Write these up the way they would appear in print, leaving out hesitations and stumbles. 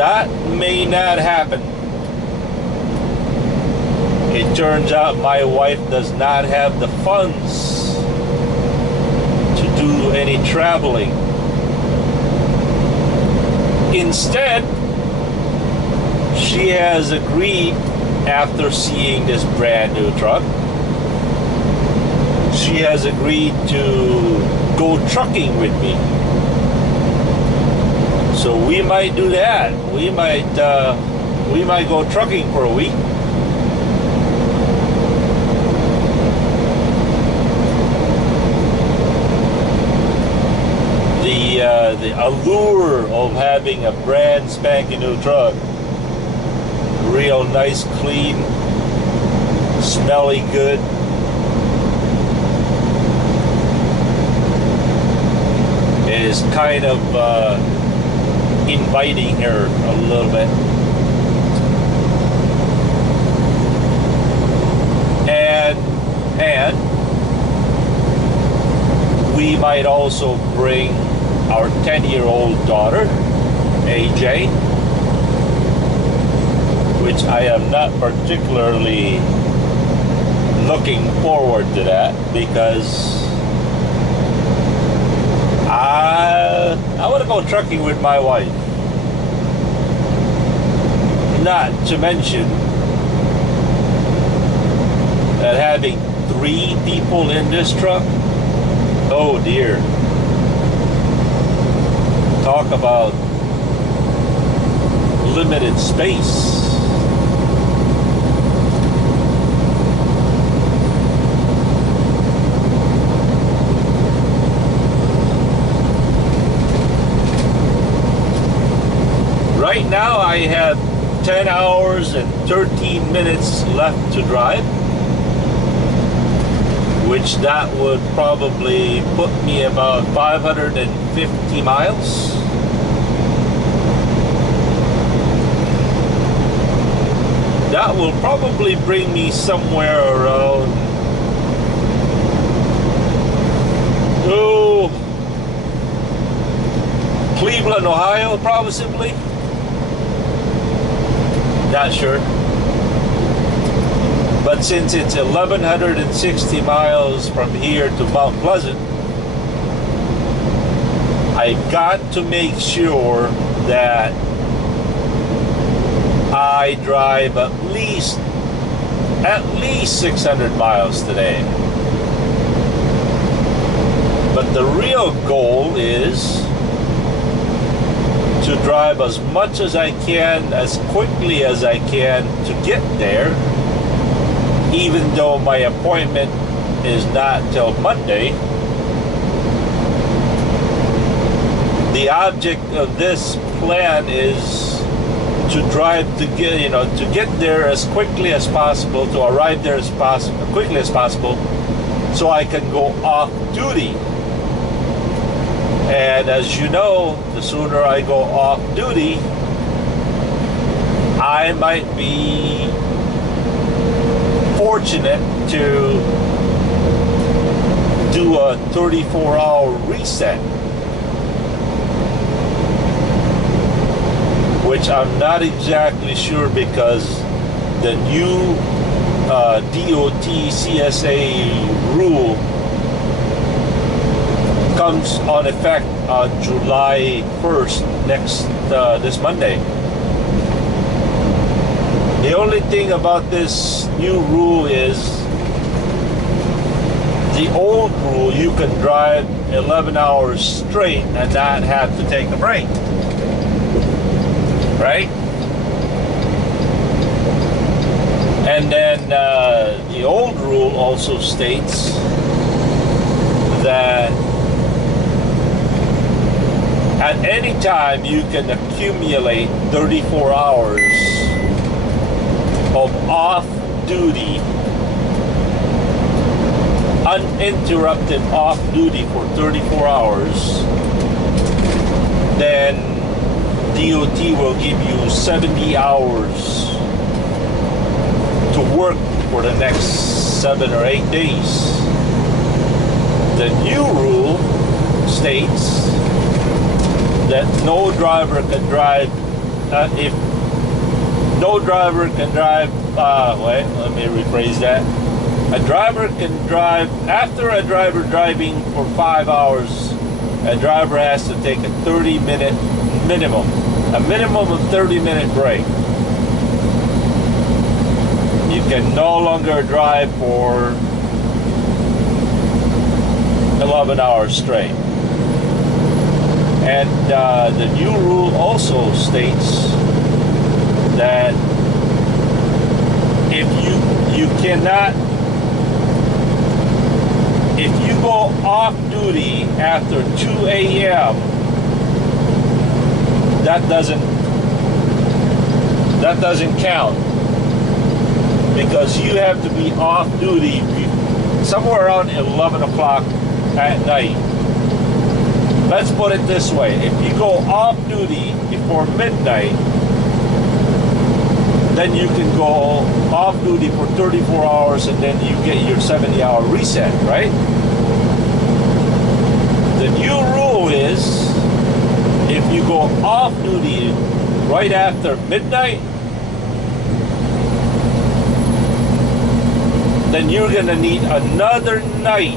That may not happen. It turns out my wife does not have the funds to do any traveling. Instead, she has agreed, after seeing this brand new truck, she has agreed to go trucking with me. So we might do that. We might go trucking for a week. The allure of having a brand spanking new truck, real nice, clean, smelly good, is kind of inviting her a little bit. And we might also bring our 10-year-old daughter, AJ, which I am not particularly looking forward to that, because I want to go trucking with my wife. Not to mention that having 3 people in this truck, oh dear. Talk about limited space. Right now I have 10 hours and 13 minutes left to drive, which that would probably put me about 550 miles. That will probably bring me somewhere around, Cleveland, Ohio, possibly. Not sure. But since it's 1,160 miles from here to Mount Pleasant, I've got to make sure that I drive at least 600 miles today. But the real goal is to drive as much as I can, as quickly as I can, to get there, even though my appointment is not till Monday. The object of this plan is to drive to get there as quickly as possible, to arrive there as quickly as possible, so I can go off duty. And as you know, the sooner I go off duty, I might be fortunate to do a 34-hour reset, which I'm not exactly sure, because the new DOT CSA rule comes on effect on July 1st, this Monday. The only thing about this new rule is, the old rule, you can drive 11 hours straight and not have to take a break, right? And then the old rule also states that at any time you can accumulate 34 hours of off-duty, uninterrupted off-duty for 34 hours. Then DOT will give you 70 hours to work for the next 7 or 8 days. The new rule states that no driver can drive if no driver can drive, wait, let me rephrase that. A driver can drive, after a driver driving for 5 hours, a driver has to take a 30-minute minimum, a minimum of 30-minute break. You can no longer drive for 11 hours straight. And the new rule also states that if you cannot, if you go off duty after 2 a.m., that doesn't count, because you have to be off duty somewhere around 11 o'clock at night. Let's put it this way: if you go off duty before midnight, then you can go off duty for 34 hours and then you get your 70-hour reset, right? The new rule is, if you go off duty right after midnight, then you're gonna need another night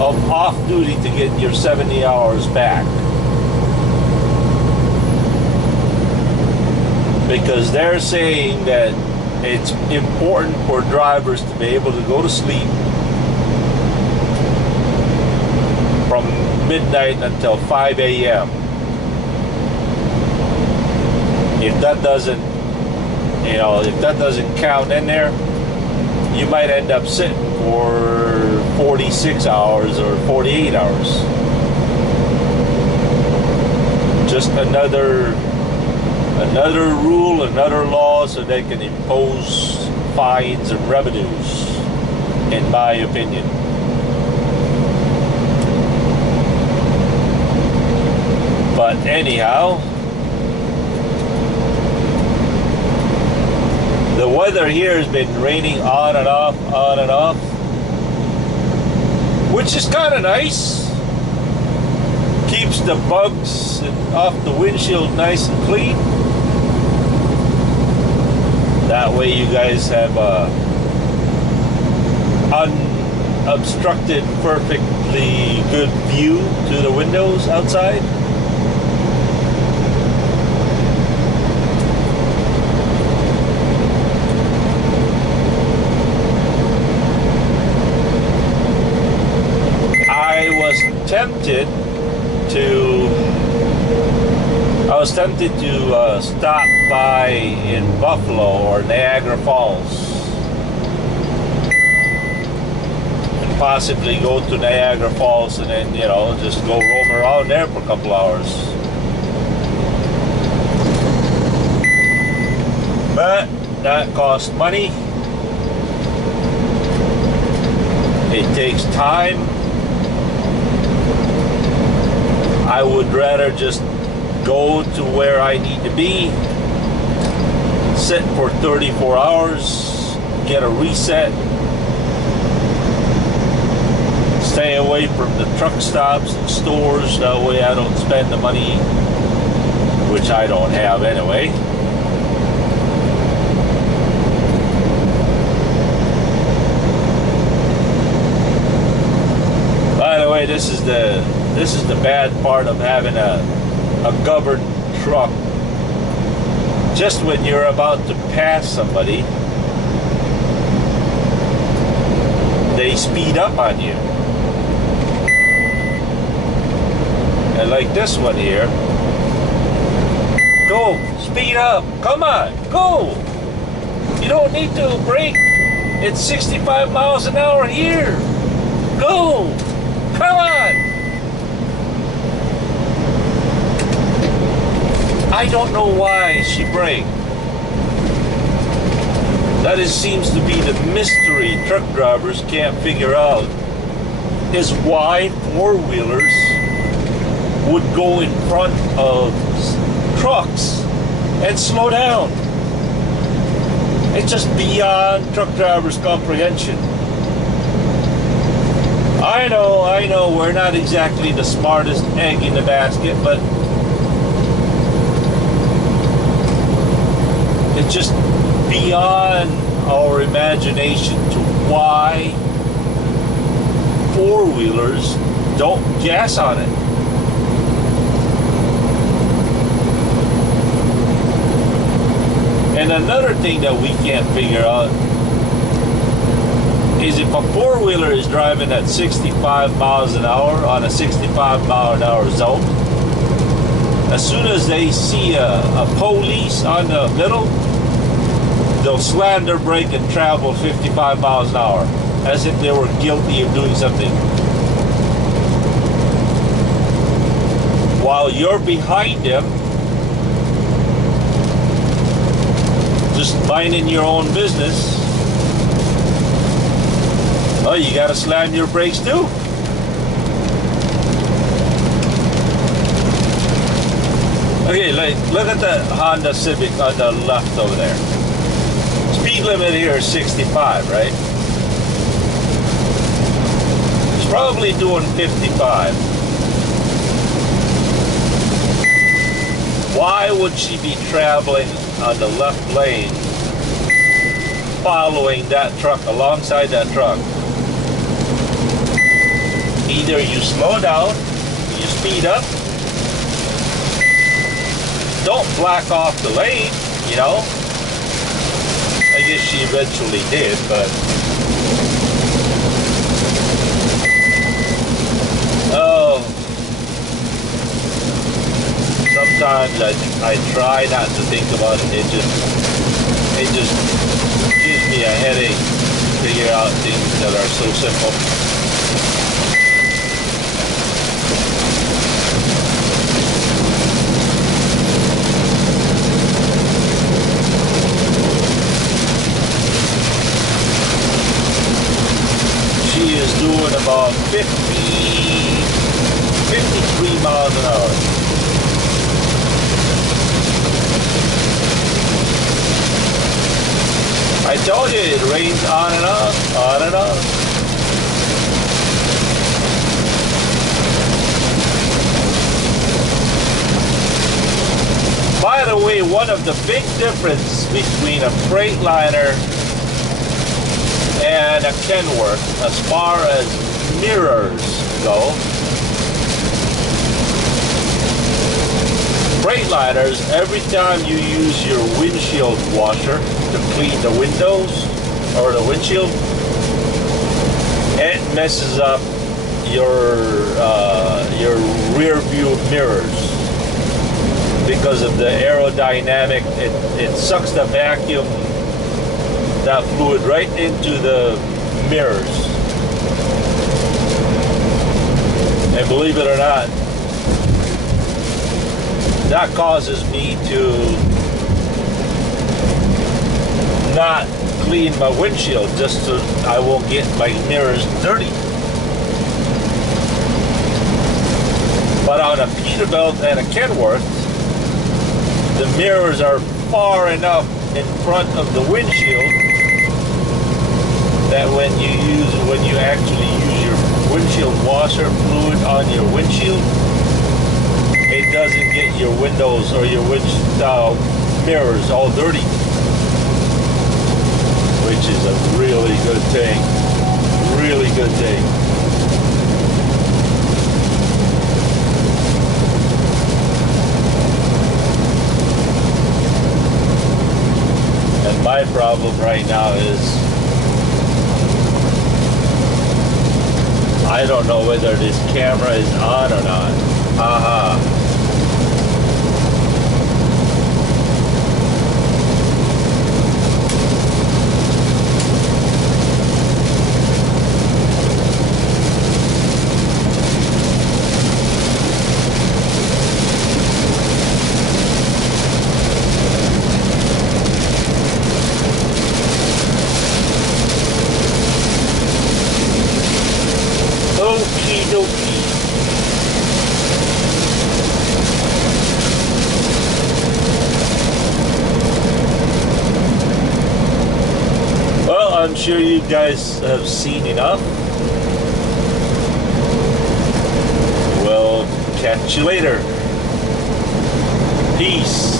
of off duty to get your 70 hours back. Because they're saying that it's important for drivers to be able to go to sleep from midnight until 5 a.m. If that doesn't, if that doesn't count in there, you might end up sitting for 46 hours or 48 hours. Just another rule, another law, so they can impose fines and revenues, in my opinion. But anyhow, the weather here has been raining on and off, which is kind of nice. Keeps the bugs off the windshield nice and clean. That way you guys have a unobstructed, perfectly good view to the windows outside. I was tempted to stop by in Buffalo or Niagara Falls and possibly go to Niagara Falls and then, just go roam around there for a couple hours. But that costs money. It takes time. I would rather just go to where I need to be, sit for 34 hours, get a reset, stay away from the truck stops and stores. That way I don't spend the money, which I don't have anyway. By the way, this is the bad part of having a governed truck. Just when you're about to pass somebody, they speed up on you. And like this one here, go, speed up, come on, go. You don't need to brake. It's 65 miles an hour here. Go, come on. I don't know why she braked. That seems to be the mystery truck drivers can't figure out, is why four-wheelers would go in front of trucks and slow down. It's just beyond truck drivers' comprehension. I know, we're not exactly the smartest egg in the basket, but It's just beyond our imagination to why four-wheelers don't gas on it. And another thing that we can't figure out is if a four-wheeler is driving at 65 miles an hour on a 65 mile an hour zone, as soon as they see a police on the middle, they'll slam their brake and travel 55 miles an hour as if they were guilty of doing something. While you're behind them, just minding your own business, oh, you gotta slam your brakes too. Okay, look at the Honda Civic on the left over there. Speed limit here is 65, right? It's probably doing 55. Why would she be traveling on the left lane, following that truck, alongside that truck? Either you slow down, you speed up, don't black off the lane, you know. I guess she eventually did, but oh, sometimes I try not to think about it. It just gives me a headache to figure out things that are so simple. She is doing about 53 miles an hour. I told you it rains on and off, on and off. By the way, one of the big differences between a Freightliner and a Kenworth, as far as mirrors go, Freightliners, every time you use your windshield washer to clean the windows or the windshield, it messes up your rear view mirrors because of the aerodynamic. It sucks the vacuum, that fluid, right into the mirrors. And believe it or not, that causes me to not clean my windshield just so I won't get my mirrors dirty. But on a Peterbilt and a Kenworth, the mirrors are far enough in front of the windshield that when you actually use your windshield washer fluid on your windshield, it doesn't get your windows or your windshield mirrors all dirty, which is a really good thing. Really good thing. And my problem right now is I don't know whether this camera is on or not. Aha. I'm sure you guys have seen enough. We'll catch you later. Peace.